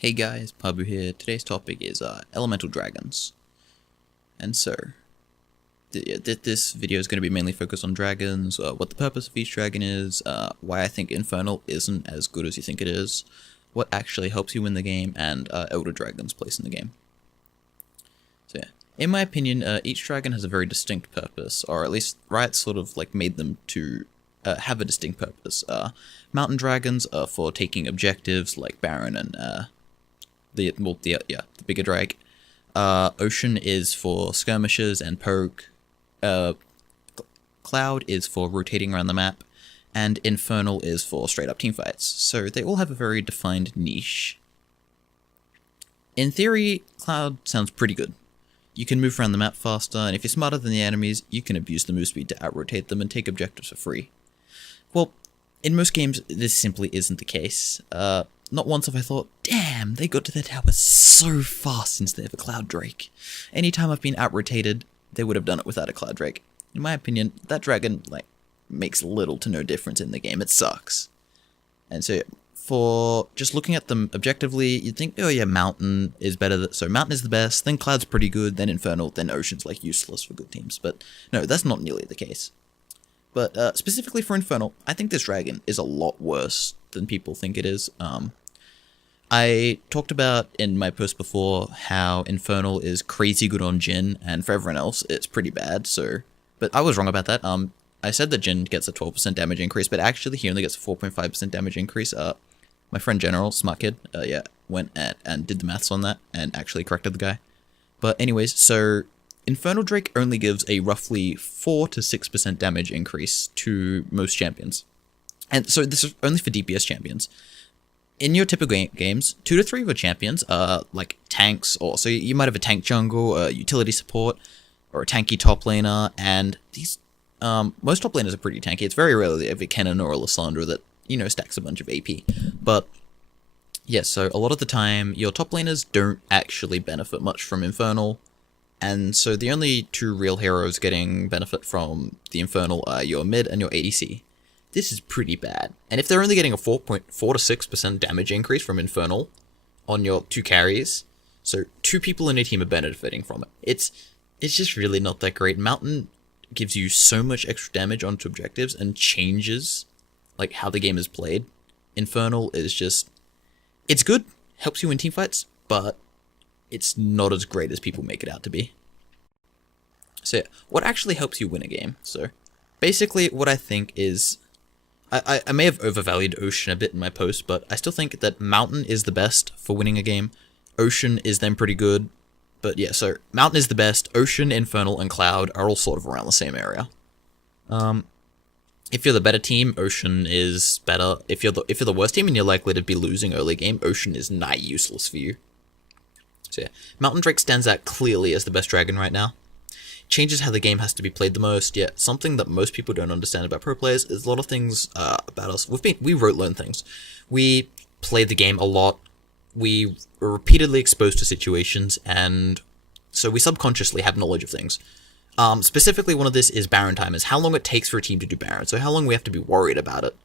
Hey guys, Pabu here. Today's topic is elemental dragons. And so, this video is going to be mainly focused on dragons, what the purpose of each dragon is, why I think Infernal isn't as good as you think it is, what actually helps you win the game, and Elder Dragon's place in the game. So yeah, in my opinion, each dragon has a very distinct purpose, or at least Riot sort of like made them to have a distinct purpose. Mountain dragons are for taking objectives like Baron and the bigger drag. Ocean is for skirmishes and poke. Cloud is for rotating around the map, and Infernal is for straight up teamfights. So they all have a very defined niche. In theory, Cloud sounds pretty good. You can move around the map faster, and if you're smarter than the enemies, you can abuse the move speed to out-rotate them and take objectives for free. Well, in most games, this simply isn't the case. Not once have I thought, damn, they got to their tower so fast since they have a Cloud Drake. Anytime I've been out-rotated, they would have done it without a Cloud Drake. In my opinion, that dragon, makes little to no difference in the game. It sucks. And so, for just looking at them objectively, you'd think, oh yeah, Mountain is better. So Mountain is the best, then Cloud's pretty good, then Infernal, then Ocean's useless for good teams. But no, that's not nearly the case. But specifically for Infernal, I think this dragon is a lot worse than people think it is. I talked about in my post before how Infernal is crazy good on Jhin, and for everyone else, it's pretty bad. But I was wrong about that. I said that Jhin gets a 12% damage increase, but actually he only gets a 4.5% damage increase. My friend General, smart kid, went and did the maths on that and actually corrected the guy. But anyways, so Infernal Drake only gives a roughly 4 to 6% damage increase to most champions. And so this is only for DPS champions. In your typical games, 2 to 3 of your champions are like tanks, so you might have a tank jungle, a utility support, or a tanky top laner, and these, most top laners are pretty tanky. It's very rarely they have a Kennen or a Lissandra that, stacks a bunch of AP. But, yeah, so a lot of the time, your top laners don't actually benefit much from Infernal, and so the only two real heroes getting benefit from the Infernal are your mid and your ADC. This is pretty bad. And if they're only getting a 4.4 to 6% damage increase from Infernal on your 2 carries, so 2 people in a team are benefiting from it. It's just really not that great. Mountain gives you so much extra damage onto objectives and changes how the game is played. Infernal is just, it's good, helps you win teamfights, but it's not as great as people make it out to be. So yeah, what actually helps you win a game? So basically what I think is, I may have overvalued Ocean a bit in my post, but I still think that Mountain is the best for winning a game. Ocean is then pretty good, but yeah, so Mountain is the best. Ocean, Infernal, and Cloud are all sort of around the same area. If you're the better team, Ocean is better. If you're the worst team and you're likely to be losing early game, Ocean is nigh useless for you. So yeah, Mountain Drake stands out clearly as the best dragon right now. Changes how the game has to be played the most. Yeah, something that most people don't understand about pro players is a lot of things about us. We rote learn things. We play the game a lot. We are repeatedly exposed to situations, and so we subconsciously have knowledge of things. Specifically, one of this is Baron timers. How long it takes for a team to do Baron. So how long we have to be worried about it.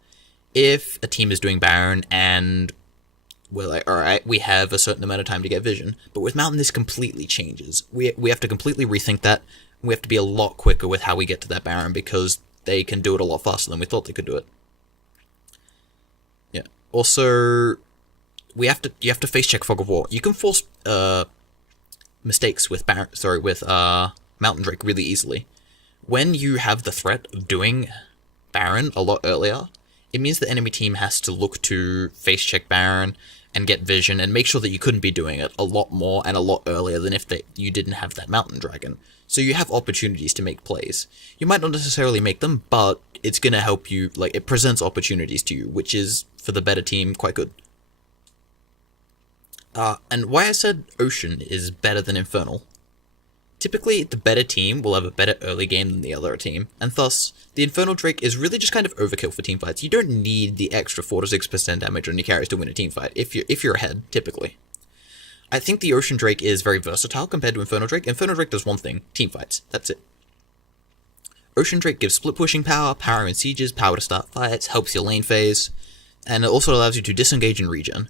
If a team is doing Baron and we're like, alright, we have a certain amount of time to get vision. But with Mountain, this completely changes. We have to completely rethink that. We have to be a lot quicker with how we get to that Baron because they can do it a lot faster than we thought they could do it. Yeah. Also, you have to face check Fog of War. You can force mistakes with Mountain Drake really easily. When you have the threat of doing Baron a lot earlier, it means the enemy team has to look to face check Baron and get vision and make sure that you couldn't be doing it a lot more and a lot earlier than if you didn't have that Mountain Dragon. So you have opportunities to make plays. You might not necessarily make them, but it's going to help you, it presents opportunities to you, which is, for the better team, quite good. And why I said Ocean is better than Infernal. Typically, the better team will have a better early game than the other team, and thus, the Infernal Drake is really just kind of overkill for teamfights. You don't need the extra 4 to 6% damage on your carries to win a teamfight, if you're ahead, typically. I think the Ocean Drake is very versatile compared to Infernal Drake. Infernal Drake does one thing, teamfights, that's it. Ocean Drake gives split pushing power, power in sieges, power to start fights, helps your lane phase, and it also allows you to disengage and regen.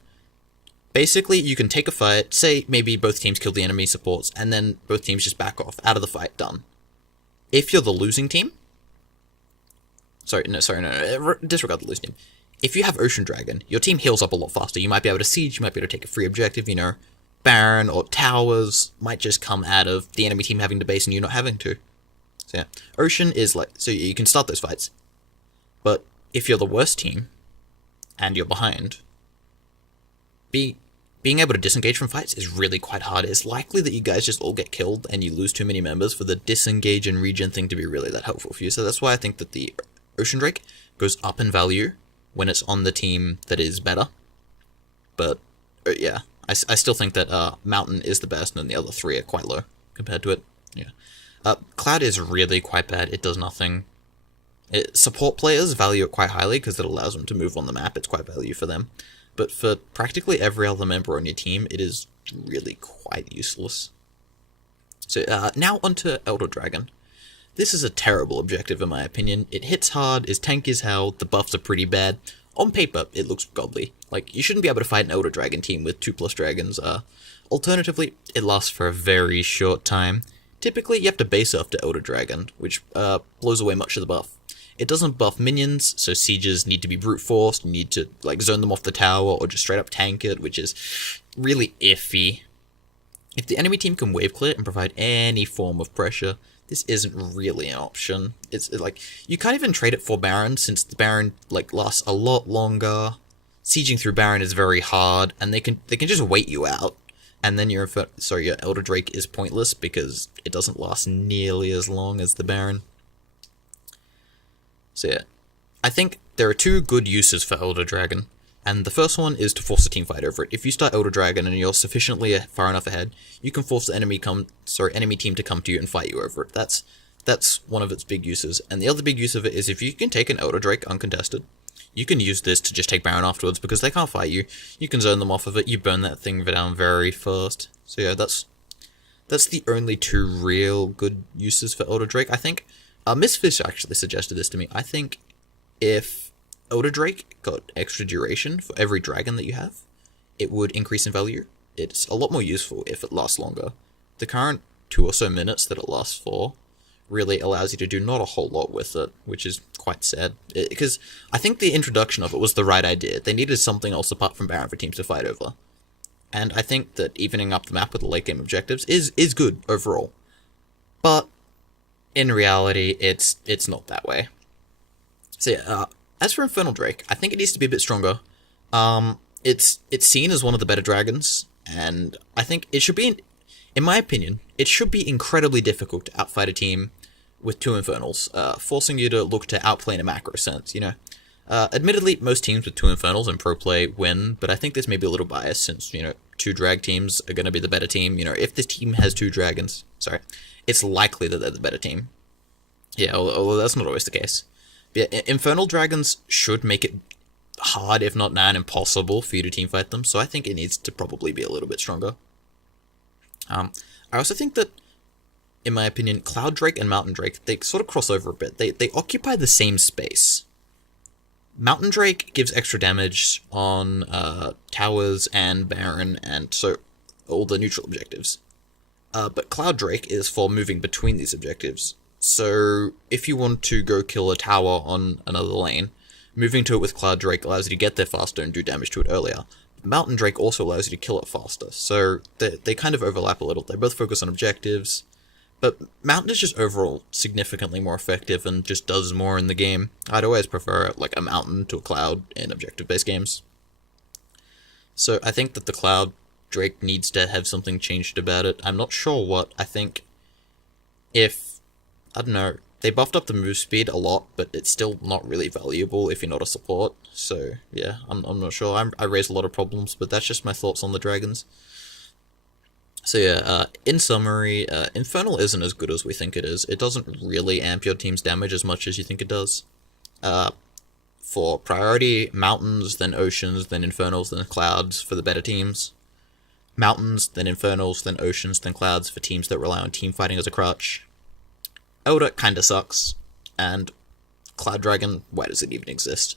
Basically, you can take a fight, say maybe both teams kill the enemy supports, and then both teams just back off, out of the fight, done. If you're the losing team... no, disregard the losing team. If you have Ocean Dragon, your team heals up a lot faster. You might be able to siege, you might be able to take a free objective, you know. Baron or towers might just come out of the enemy team having to base and you not having to. So yeah, Ocean is like... So you can start those fights. But if you're the worst team, and you're behind, being able to disengage from fights is really quite hard. It's likely that you guys just all get killed and you lose too many members for the disengage and regen thing to be really that helpful for you. So that's why I think that the Ocean Drake goes up in value when it's on the team that is better. But yeah, I still think that Mountain is the best and the other three are quite low compared to it. Yeah, Cloud is really quite bad. It does nothing. Support players value it quite highly because it allows them to move on the map. It's quite value for them. But for practically every other member on your team, it is really quite useless. So now onto Elder Dragon. This is a terrible objective in my opinion. It hits hard, is tanky as hell, the buffs are pretty bad. On paper, it looks godly. Like, you shouldn't be able to fight an Elder Dragon team with 2+ dragons. Alternatively, it lasts for a very short time. Typically, you have to base after Elder Dragon, which blows away much of the buff. It doesn't buff minions, so sieges need to be brute forced, you need to like zone them off the tower or just straight up tank it, which is really iffy. If the enemy team can wave clear and provide any form of pressure, this isn't really an option. It's like, you can't even trade it for Baron, since the Baron like lasts a lot longer. Sieging through Baron is very hard, and they can just wait you out. And then your Elder Drake is pointless because it doesn't last nearly as long as the Baron. So yeah, I think there are two good uses for Elder Dragon, and the first one is to force a team fight over it. If you start Elder Dragon and you're sufficiently far enough ahead, you can force the enemy team to come to you and fight you over it. That's one of its big uses. And the other big use of it is if you can take an Elder Drake uncontested, you can use this to just take Baron afterwards because they can't fight you. You can zone them off of it, you burn that thing down very fast. So yeah, that's the only two real good uses for Elder Drake, I think. Misfish actually suggested this to me. I think if Elder Drake got extra duration for every dragon that you have, it would increase in value. It's a lot more useful if it lasts longer. The current 2 or so minutes that it lasts for really allows you to do not a whole lot with it, which is quite sad. Because I think the introduction of it was the right idea. They needed something else apart from Baron for teams to fight over. And I think that evening up the map with the late game objectives is good overall. But in reality, it's not that way. So yeah, as for Infernal Drake, I think it needs to be a bit stronger. It's seen as one of the better dragons, and I think it should be, in my opinion, it should be incredibly difficult to outfight a team with 2 Infernals, forcing you to look to outplay in a macro sense, you know. Admittedly, most teams with 2 Infernals in pro play win, but I think this may be a little biased since, you know, 2 drag teams are going to be the better team. You know, if this team has 2 dragons, it's likely that they're the better team. Yeah, although that's not always the case. But yeah, Infernal Dragons should make it hard, if not impossible, for you to teamfight them, so I think it needs to probably be a little bit stronger. I also think that, in my opinion, Cloud Drake and Mountain Drake, they sort of cross over a bit. They occupy the same space. Mountain Drake gives extra damage on towers and Baron, and so all the neutral objectives. But Cloud Drake is for moving between these objectives. So if you want to go kill a tower on another lane, moving to it with Cloud Drake allows you to get there faster and do damage to it earlier. Mountain Drake also allows you to kill it faster, so they kind of overlap a little. They both focus on objectives, but Mountain is just overall significantly more effective and just does more in the game. I'd always prefer like a Mountain to a Cloud in objective-based games. So I think that the Cloud Drake needs to have something changed about it. I'm not sure what. I think if, I don't know, they buffed up the move speed a lot, but it's still not really valuable if you're not a support. So yeah, I'm not sure. I raise a lot of problems, but that's just my thoughts on the dragons. So yeah, in summary, Infernal isn't as good as we think it is. It doesn't really amp your team's damage as much as you think it does. For priority, Mountains, then Oceans, then Infernals, then Clouds for the better teams. Mountains, then Infernals, then Oceans, then Clouds for teams that rely on team fighting as a crutch. Elder kinda sucks, and Cloud Dragon, why does it even exist?